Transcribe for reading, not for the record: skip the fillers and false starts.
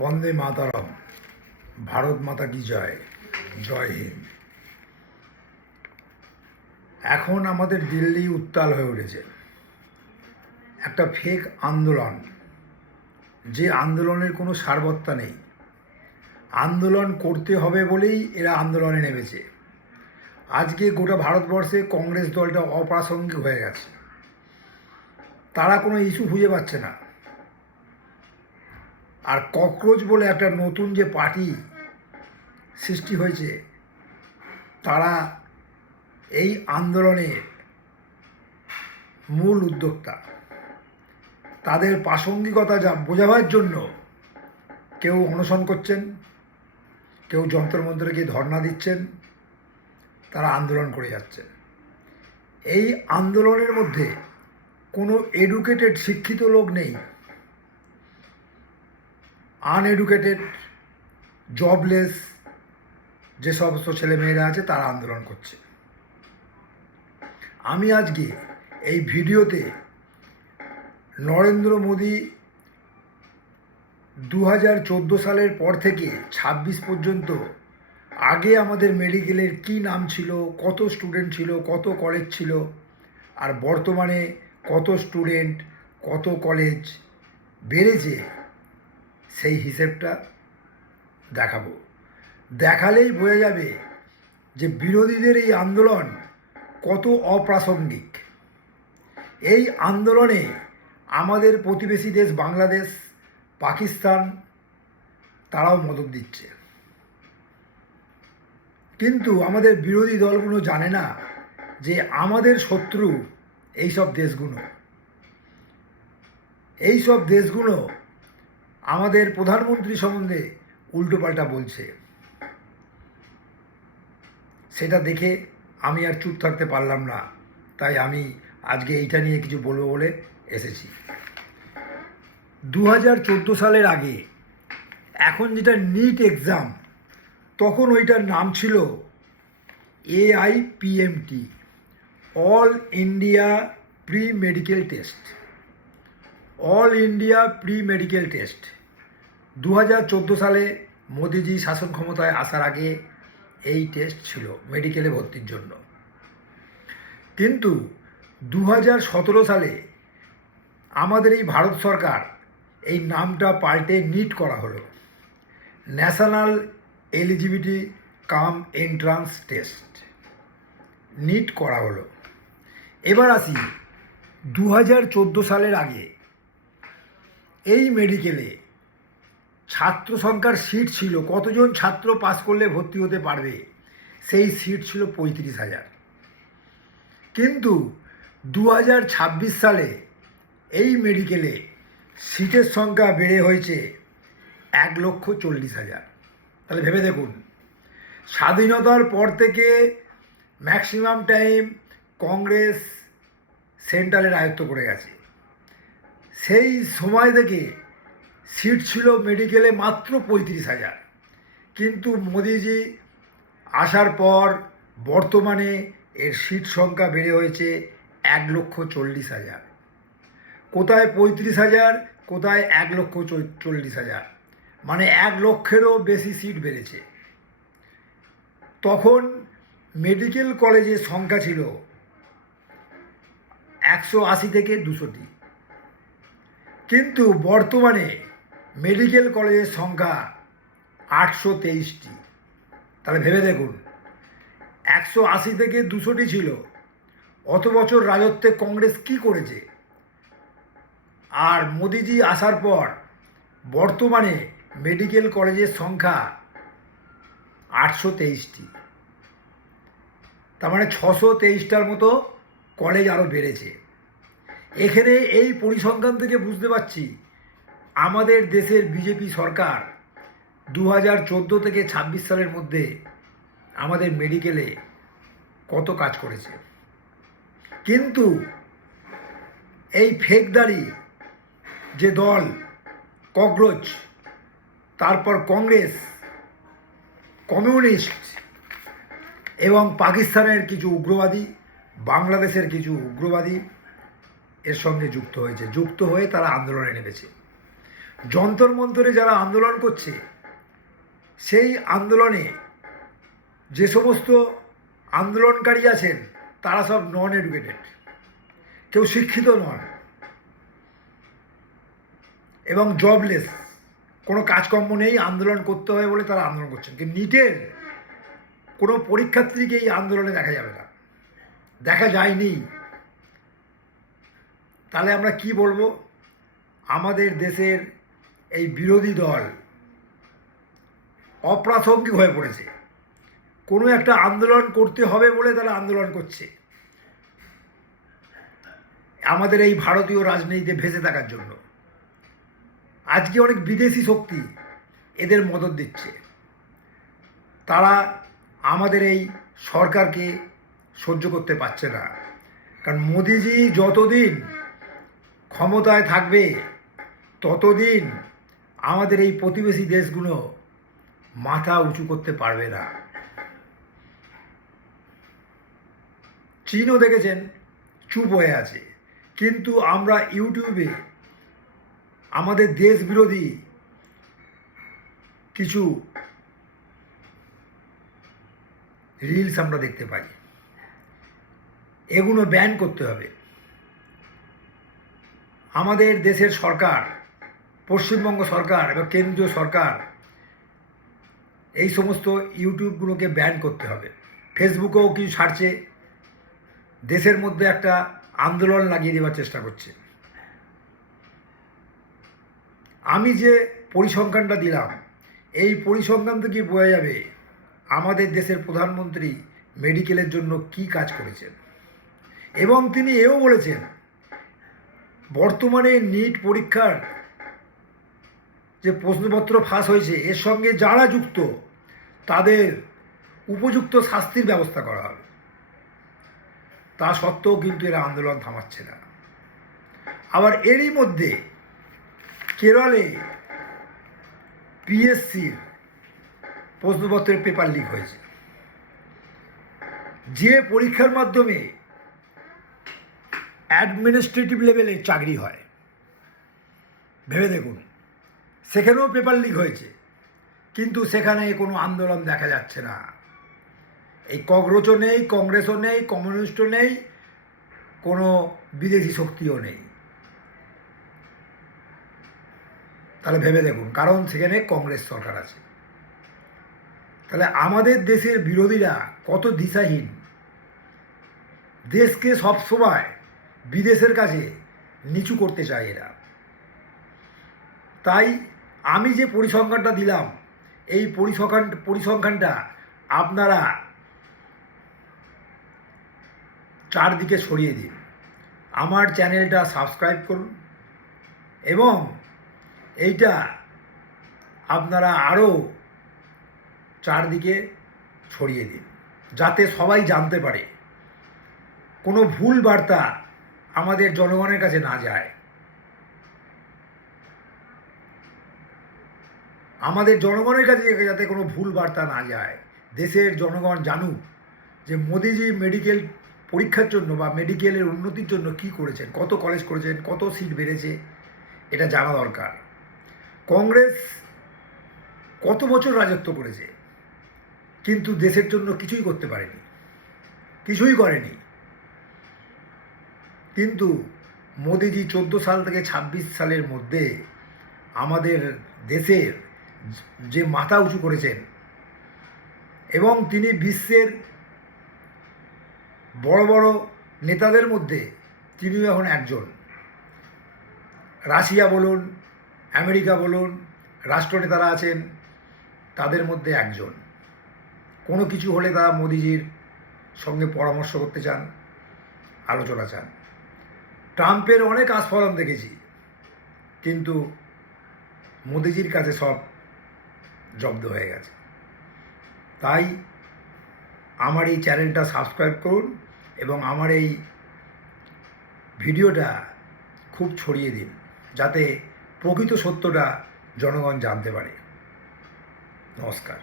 বন্দে মাতরম, ভারত মাতা কি জয়, জয় হিন্দ। এখন আমাদের দিল্লি উত্তাল হয়ে উঠেছে একটা ফেক আন্দোলন, যে আন্দোলনের কোনো সারবত্তা নেই। আন্দোলন করতে হবে বলেই এরা আন্দোলনে নেমেছে। আজকে গোটা ভারতবর্ষে কংগ্রেস দলটা অপ্রাসঙ্গিক হয়ে গেছে। তারা কোনো ইস্যু খুঁজে পাচ্ছে না। আর ককরোচ বলে একটা নতুন যে পার্টি সৃষ্টি হয়েছে, তারা এই আন্দোলনের মূল উদ্যোক্তা। তাদের প্রাসঙ্গিকতা বোঝাবার জন্য কেউ অনশন করছেন, কেউ যন্ত্রমন্ত্রে গিয়ে ধর্ণা দিচ্ছেন, তারা আন্দোলন করে যাচ্ছেন। এই আন্দোলনের মধ্যে কোনো এডুকেটেড শিক্ষিত লোক নেই। আনএডুকেটেড, জবলেস যে সমস্ত ছেলেমেয়েরা আছে তারা আন্দোলন করছে। আমি আজকে এই ভিডিওতে নরেন্দ্র মোদী 2014 সালের পর থেকে 26 পর্যন্ত আগে আমাদের মেডিকেলের কি নাম ছিল, কত স্টুডেন্ট ছিল, কত কলেজ ছিল, আর বর্তমানে কত স্টুডেন্ট, কত কলেজ বেড়েছে, সেই হিসেবটা দেখাবো। দেখালেই বোঝা যাবে যে বিরোধীদের এই আন্দোলন কত অপ্রাসঙ্গিক। এই আন্দোলনে আমাদের প্রতিবেশী দেশ বাংলাদেশ, পাকিস্তান তারাও মদদ দিচ্ছে। কিন্তু আমাদের বিরোধী দলগুলো জানে না যে আমাদের শত্রু এইসব দেশগুলো। এইসব দেশগুলো আমাদের প্রধানমন্ত্রী সম্বন্ধে উল্টোপাল্টা বলছে। সেটা দেখে আমি আর চুপ থাকতে পারলাম না, তাই আমি আজকে এইটা নিয়ে কিছু বলবো বলে এসেছি। 2014 সালের আগে এখন যেটা নিট এক্সাম, তখন ওইটার নাম ছিল AIPMT, all India pre medical test. All India pre medical test 2014 সালে মোদিজি শাসন ক্ষমতায় আসার আগে এই টেস্ট ছিল মেডিকেলে ভর্তির জন্য। কিন্তু 2017 সালে আমাদের এই ভারত সরকার এই নামটা পাল্টে নিট করা হলো, national eligibility cum entrance test, NEET করা হলো। এবার আসি 2014 সালের আগে এই মেডিকেলে ছাত্র সংখ্যার সিট ছিল, কতজন ছাত্র পাস করলে ভর্তি হতে পারবে, সেই সিট ছিল 35,000। কিন্তু 2026 সালে এই মেডিকেলে সিটের সংখ্যা বেড়ে হয়েছে 1,40,000। তাহলে ভেবে দেখুন, স্বাধীনতার পর থেকে ম্যাক্সিমাম টাইম কংগ্রেস সেন্ট্রালের আয়ত্ত করে গেছে। সেই সময় থেকে সিট ছিল মেডিকেলে মাত্র 35,000, কিন্তু মোদিজি আসার পর বর্তমানে এর সিট সংখ্যা বেড়ে হয়েছে 1,40,000। কোথায় 35,000, কোথায় 1,40,000, মানে 1 লক্ষেরও বেশি সিট বেড়েছে। তখন মেডিকেল কলেজের সংখ্যা ছিল 180 থেকে 200টি, কিন্তু বর্তমানে মেডিকেল কলেজের সংখ্যা 823টি। তাহলে ভেবে দেখুন, 180 থেকে 200টি ছিল। অত বছর রাজত্বে কংগ্রেস কি করেছে? আর মোদিজি আসার পর বর্তমানে মেডিকেল কলেজের সংখ্যা 823টি। তার মানে 623টার মতো কলেজ আরও বেড়েছে। এখানে এই পরিসংখ্যান থেকে বুঝতে পারছি আমাদের দেশের বিজেপি সরকার 2014 থেকে 26 সালের মধ্যে আমাদের মেডিকেলে কত কাজ করেছে। কিন্তু এই ফেকদারি যে দল ককরোচ, তারপর কংগ্রেস, কমিউনিস্ট এবং পাকিস্তানের কিছু উগ্রবাদী, বাংলাদেশের কিছু উগ্রবাদী এর সঙ্গে যুক্ত হয়ে তারা আন্দোলনে নেমেছে। যন্তর মন্তরে যারা আন্দোলন করছে, সেই আন্দোলনে যে সমস্ত আন্দোলনকারী আছেন তারা সব নন এডুকেটেড, কেউ শিক্ষিত নন এবং জবলেস, কোনো কাজকর্ম নেই, আন্দোলন করতে হবে বলে তারা আন্দোলন করছেন। কিন্তু নিটের কোনো পরীক্ষার্থীকে এই আন্দোলনে দেখা যাবে না, দেখা যায়নি। তাহলে আমরা কি বলবো? আমাদের দেশের এই বিরোধী দল অপ্রাসঙ্গিক হয়ে পড়েছে। কোনো একটা আন্দোলন করতে হবে বলে তারা আন্দোলন করছে, আমাদের এই ভারতীয় রাজনীতিতে ভেসে থাকার জন্য। আজকে অনেক বিদেশি শক্তি এদের মদত দিচ্ছে। তারা আমাদের এই সরকারকে সহ্য করতে পারছে না, কারণ মোদিজি যতদিন ক্ষমতায় থাকবে ততদিন আমাদের এই প্রতিবেশী দেশগুলো মাথা উঁচু করতে পারবে না। চীনও দেখেছেন চুপ হয়ে আছে, কিন্তু আমরা ইউটিউবে আমাদের দেশ বিরোধী কিছু রিলস আমরা দেখতে পাই, এগুলো ব্যান করতে হবে। আমাদের দেশের সরকার, পশ্চিমবঙ্গ সরকার এবং কেন্দ্রীয় সরকার এই সমস্ত ইউটিউবগুলোকে ব্যান করতে হবে। ফেসবুকেও কি ছাড়ছে, দেশের মধ্যে একটা আন্দোলন লাগিয়ে দেওয়ার চেষ্টা করছে। আমি যে পরিসংখ্যানটা দিলাম, এই পরিসংখ্যান থেকে বোঝা যাবে আমাদের দেশের প্রধানমন্ত্রী মেডিকেলের জন্য কি কাজ করেছেন। এবং তিনি এও বলেছেন, বর্তমানে নিট পরীক্ষার যে প্রশ্নপত্র ফাঁস হয়েছে এর সঙ্গে যারা যুক্ত তাদের উপযুক্ত শাস্তির ব্যবস্থা করা হবে। তা সত্ত্বেও কিন্তু এরা আন্দোলন থামাচ্ছে না। আবার এরই মধ্যে কেরলে পিএসসির প্রশ্নপত্রের পেপার লিক হয়েছে। যে পরীক্ষার মাধ্যমে অ্যাডমিনিস্ট্রেটিভ লেভেলে চাকরি হয়, ভেবে দেখুন, সেখানেও পেপার লিক হয়েছে, কিন্তু সেখানে কোনো আন্দোলন দেখা যাচ্ছে না। এই কংগ্রেসও নেই, কংগ্রেসও নেই, কমিউনিস্টও নেই, কোনো বিদেশি শক্তিও নেই। তাহলে ভেবে দেখুন, কারণ সেখানে কংগ্রেস সরকার আছে। তাহলে আমাদের দেশের বিরোধীরা কত দিশাহীন, দেশকে সবসময় বিদেশের কাছে নিচু করতে চায় এরা। তাই আমি যে পরিসংখ্যানটা দিলাম, এই পরিসংখ্যানটা আপনারা চারদিকে ছড়িয়ে দিন। আমার চ্যানেলটা সাবস্ক্রাইব করুন এবং এইটা আপনারা আরও চারদিকে ছড়িয়ে দিন, যাতে সবাই জানতে পারে, কোনো ভুল বার্তা আমাদের জনগণের কাছে না যায়। আমাদের জনগণের কাছে যাতে কোনো ভুল বার্তা না যায়, দেশের জনগণ জানুক যে মোদিজি মেডিকেল পরীক্ষার জন্য বা মেডিকেলের উন্নতির জন্য কি করেছেন, কত কলেজ করেছেন, কত সিট বেড়েছে, এটা জানা দরকার। কংগ্রেস কত বছর রাজত্ব করেছে, কিন্তু দেশের জন্য কিছুই করতে পারেনি, কিছুই করেনি। কিন্তু মোদিজি 14 সাল থেকে 26 সালের মধ্যে আমাদের দেশের যে মাথা উঁচু করেছেন, এবং তিনি বিশ্বের বড় বড় নেতাদের মধ্যে তিনিও এখন একজন। রাশিয়া বলুন, আমেরিকা বলুন, রাষ্ট্রনেতারা আছেন, তাদের মধ্যে একজন। কোনো কিছু হলে তারা মোদিজির সঙ্গে পরামর্শ করতে চান, আলোচনা চান। ট্রাম্পের অনেক আস্ফালন দেখেছি, কিন্তু মোদিজির কাছে সব জব্দ হয়ে গেছে। তাই আমার এই চ্যানেলটা সাবস্ক্রাইব করুন এবং আমার এই ভিডিওটা খুব ছড়িয়ে দিন, যাতে প্রকৃত সত্যটা জনগণ জানতে পারে। নমস্কার।